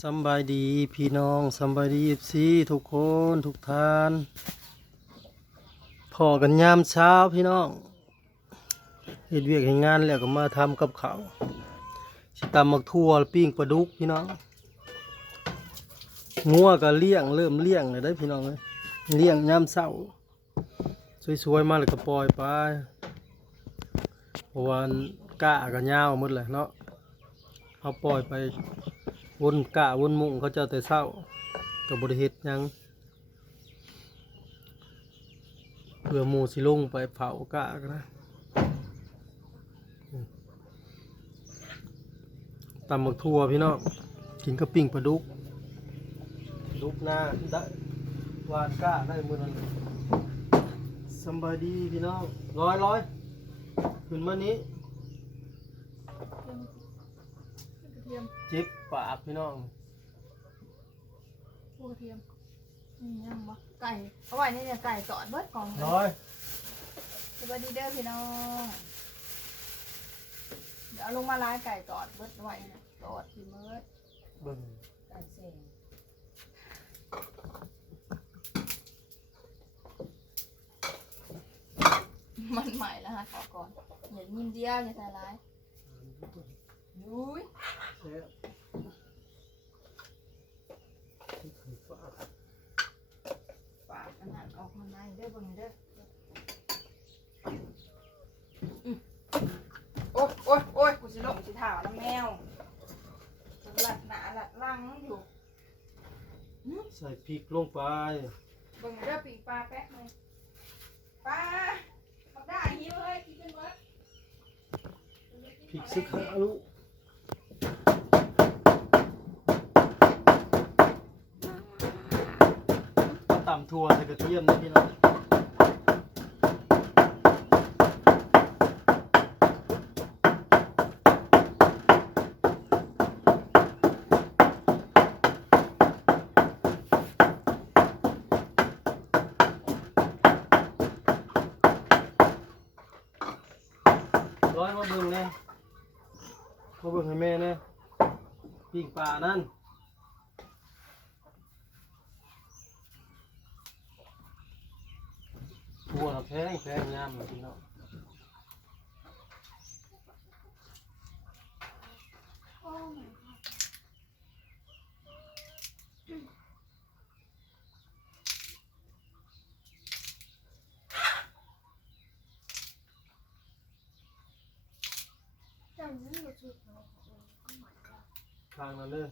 สบายดีพี่น้องสบายดีเอฟซีทุกคนทุกท่านพอกันยามเช้าพี่น้องเฮ็ดเวียกให้งานแล้วก็มาทำกับเขาสิตำมักทั่วปิ้งปลาดุกพี่น้องงัวก็เลี้ยงเริ่มเลี้ยงเลยได้พี่น้องเอ้ยเลี้ยงยามเช้าสวยๆมาแล้วก็ปล่อยไปเพราะว่าก้าก็ยาวหมดเลยเนาะเอาปล่อยไป วนกะวนมุงเขาเจ้าแต่เศร้ากับบริเหตุยังเพื่อหมูสิลงไปเผากะกันนะอืมตำหมึกทั่วพี่น้องกินกับปิ้งปลาดุกดุกหน้าได้วานกะได้มือนั้นสบายดีพี่น้องร้อยร้อยขึ้นมานี้ กระเทียมเจ็บปากพี่น้องพวกกระเทียมนี่ยังบ่ไก่เอาไว้นี่เนี่ยไก่ตอดเบิดกล่องเลยร้อยสวัสดีเด้อพี่น้องเดี๋ยวเอาลงมาล้างไก่ตอดเบิดไว้เนี่ยตอดที่เบิดเบิ่งไก่เสงมันใหม่แล้วฮะขอก่อนอย่ายิ้มเดียวอย่าใส่ร้าย ยุ้ยเจ็บขึ้นฟ้าปากมันหันออกมาในเด้อเบิ่งเด้ออืมโอ๊ยโอ๊ยโอ๊ยกูสิลงสิถ่าวน้ำแมวหลัดหนาหลัดหลังอยู่ใส่พริกลงไปเบิ่งเด้อปีกปลาแป๊ะเลยปลาบักได้หิวเลยกินกันเบิดพริกซึกหาลูก ถั่วใส่กระเทียมนะพี่น้องร้อยมาเบิ่งแน่มาเบิ่งให้แม่แน่ปิ้งปลานั่นหัวน่ะแพงแพงงามเลยพี่น้องจังนี้ก็สุดเนาะทางนั้นเลย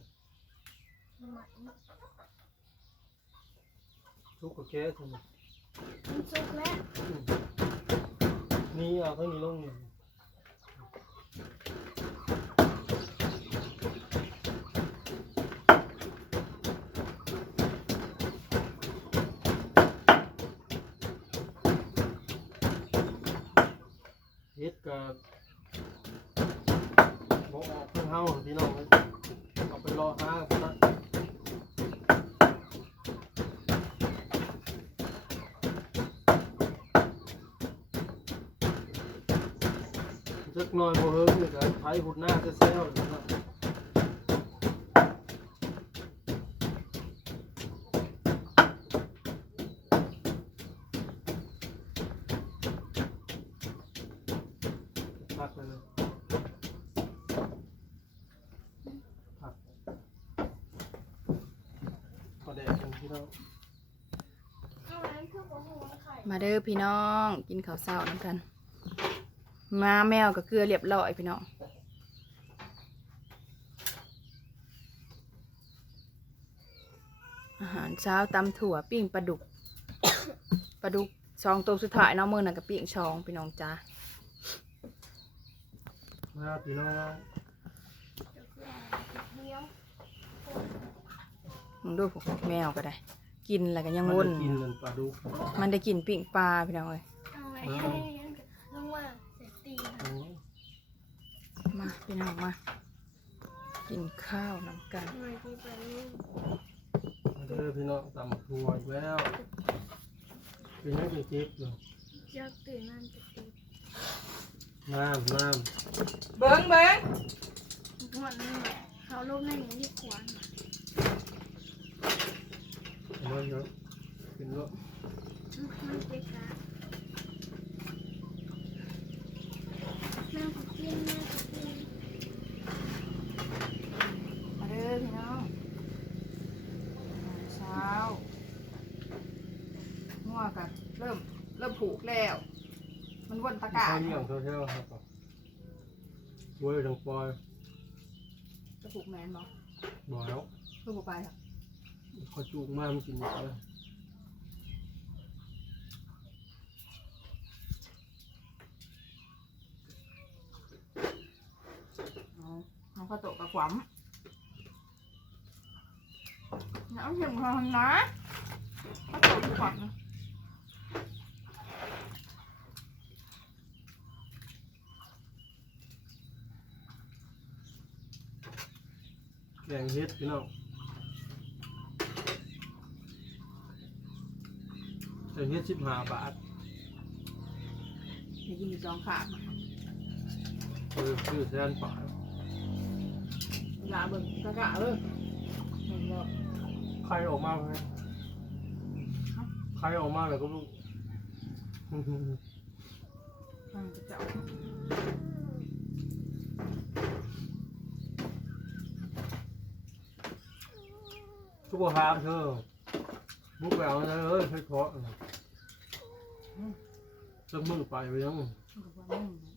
ทุกกระแก้ทุกมัน สุกแล้วนี่เอาทั้งนี้ลงนี่เฮ็ดกับบ่ออกเพิ่งเฮาพี่น้องเอาไปรอห้างพุ่นนะ จักน่อยบ่เฮิงนี่ก็ไผหุดหน้าจะแซวเลยนะพักเลยพักพอแดกกันพี่น้องมาเด้อพี่น้อง กินข้าวเช้าน้ำกัน มาแมวกับเกลือเรียบร้อยพี่น้องอาหารเช้าตำถั่วปิ้งปลาดุกปลาดุกซองตัวสุดท้ายเน้องมือน่ะกับปิ้งชองพี่น้องจ้ามาพี่น้องมึงดูพวกแมวก็ได้ กินแล้วก็ยังมันวนได้กินเงินปลาดุกมันได้กินปิ้งปลาพี่น้องเลย เอาไว้ เออ ให้ลงมาเสร็จตีนะ โอ้ย มา พี่น้องมา กินข้าวน้ำกันทำไมพี่ปานี่มาเด้อพี่น้องตำทัวอีกแล้วเป็นยังเป็นเจ็บอยู่ยากตื่นนั่นจะตีน้ำน้เบิ้งเบิ้งทุกวันนี้เขาลูกนั่งอย่างที่ขวานำเลยเนาะกินแล้วมันเด็กอะแม่ก็กินแม่ก็กิน มาเด้อพี่น้องเช้างัวกันเริ่มเริ่มผูกแล้ว มันวนตะกาข้าวเหนียวเท่าๆครับช่วยทางปอยจะผูกแมนบ่บอกแล้วเพื่อผูกไปครับเขาจูงมามันกินหมดเลยเอาเอาข้าวโตกกระขวำน้ำถึงทางนะข้าวโตกกระขวำนะ แกงเฮ็ดพี่น้องแกงเฮ็ดสิบห้าบาทเดี๋ยวกินอีกสองขาดคือคือแสนบาทลาเบิ่งตะกะเลยเห็นแล้วใครออกมาไหมใครออกมาแล้วก็ลูกมันจะเจ้า ทุกคนครับเธอบุกไปเอานะเอ้ยให้เคาะสักมือไปไปยังมันก็ว่านึ่ง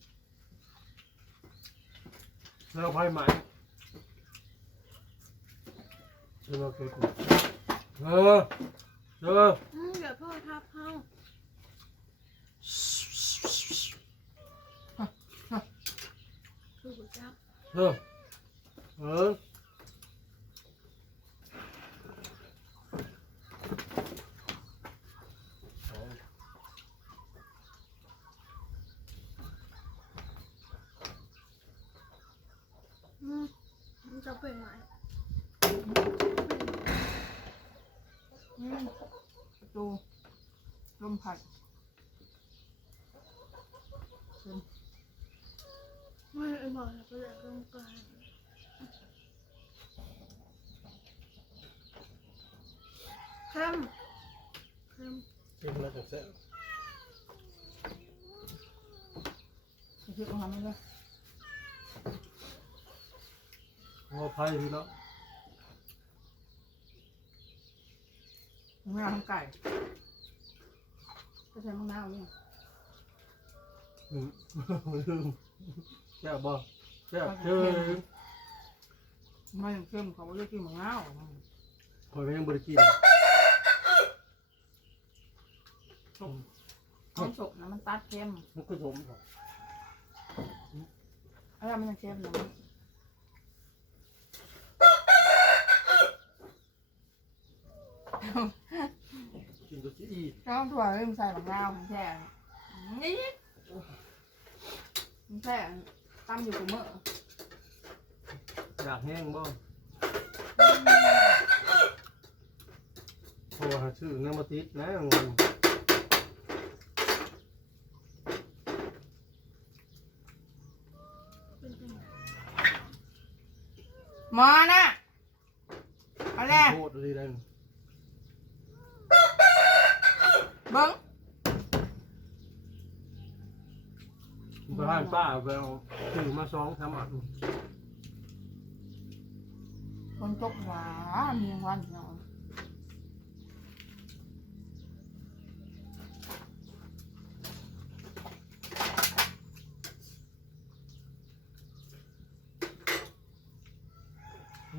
แล้วไพ่ไหมเธอมาเก็บเออเอออืมเดี๋ยวพ่อทับเขาคือหัวจับเออเอออืมมันจะเป็นไหม อืมประตู ลมผัดไม่ไอ้บอกแล้วก็เลยต้องการเข้มเข้มกินแล้วจะเสร็จจะคิดว่าทำไม่ได้งอไพ่พี่เนาะไม่เอาทำไก่ ก็ใช้มะนาวนี่อืมลืมแซ่บบ่แซ่บเจ้ยไม่เข้มเขาไม่ได้กินมะนาวคอยก็ยังบริกินหอมสุกนะมันตัดเค็มมันก็สมครับอะไรมันยังเค็มอยู่ กิน ตัวที่อีข้าวถั่วเริ่มใส่มะนาวมันแช่นี่มันแช่ตั้มอยู่กับเมื่ออยากแห้งบ่เพราะว่าหาชื่อน้ำมาติดนะมันเป็นเป็นไงหมานะเอาแรกโคตรดีเลย เบิ้งไปให้ป้าไปเอาถือมาสองสามอันคนตกหวามีวันเนาะ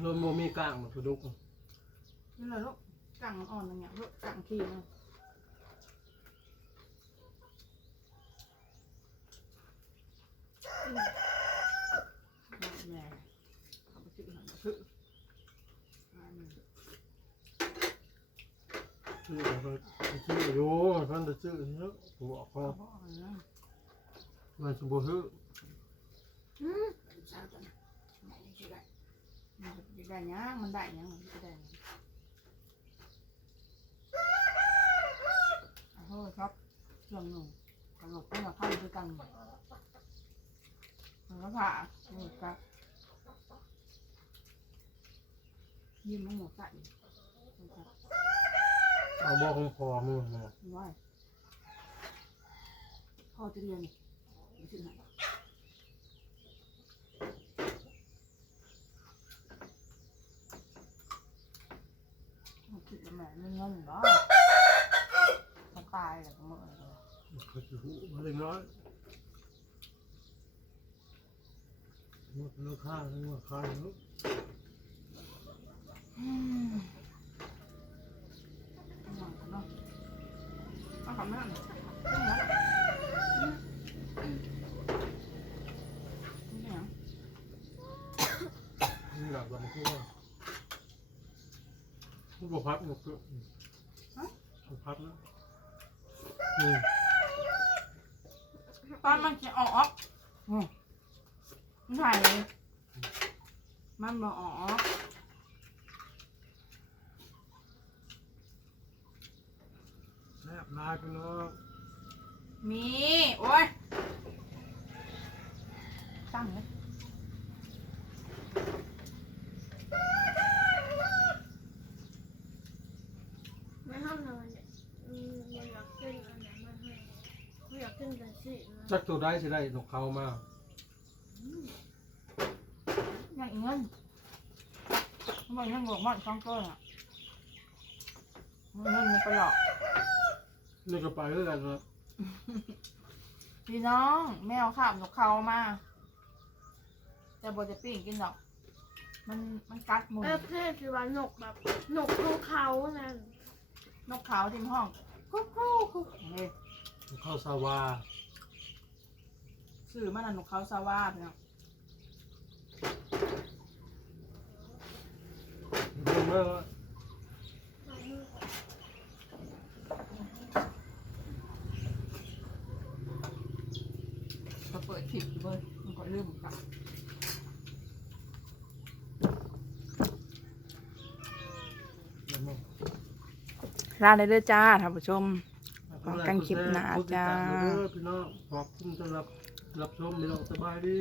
รวมโมมีกลางหมดกระดุกนี่เลยลูกกังอ่อนมันเนี่ยลูกกังขี้มัน แม่เขาไปซื้อหันมาซื้ออันนี้ชื่อเขาชื่ออยู่เพิ่นจะชื่อเยอะหัวคอเขาบอกอะไรนมันสมบูรณ์อืมสาวตัวน่ะไหนจะได้มันได้ยังมันได้ยังมันได้ยังโอ้ครับเรื่องหนึ่งตลกเพื่อเข้าด้วยกัน มันก็ผ่าเออครับยิ้มมันหมดใส่ครับเอาบอกของพอมือมาว้ายพ่อจะเรียนนี่ไม่ถึงไหนมันคิดว่าแม่ไม่เงินเนาะมันตายเลยเมื่อไหร่เลยเขาจะหูมาเลย นวดเนื้อข้างนวดข้างเนื้ออืมเอาหน่อยก่นเนาะเอาคำนั้นเอาหน่อยนี่หยังนี่หลับวันที่ว่าผู้บพัดหมดเลยผู้พัดแล้วนี่ตอนมันจะออกอืม มันถ่มันบอกอ๋อกแซ่บลายพี่น้องมี โอ้ยตั้งเลยไม่ห้ามนอนเนี่ยอืมไม่อยากขึ้นอันไหนมาให้ไม่อยากขึ้นกันสิ จักตัวได้สิได้นกเขามา อยาก เงินทำไมยังบอกมันช่องเกินอะเงินมันไปหลอกนี่ก็ไปด้วยกันนะพี่น้องแมวขาบนกเขามาแต่บจะปิ้งกินดอก มันมันกัดมือเออเพื่อนคือว่าหนกแบบหนกภูเขานั่นนกเขาที่ห้องกุ๊กกุ๊กกุ๊กเฮ้ยนกเขาซาวาสื่อมันน่ะนกเขาซาวาพี่น้อง เรื่อเมื่อก็เปิดคลิปอยู่เว้ยมันก็เรื่อเมื่อลาได้เลยจ้าท่านผู้ชม ขอกันคลิปหน้าจ้า พี่น้องขอบคุณสำหรับรับชมพี่น้องสบายดี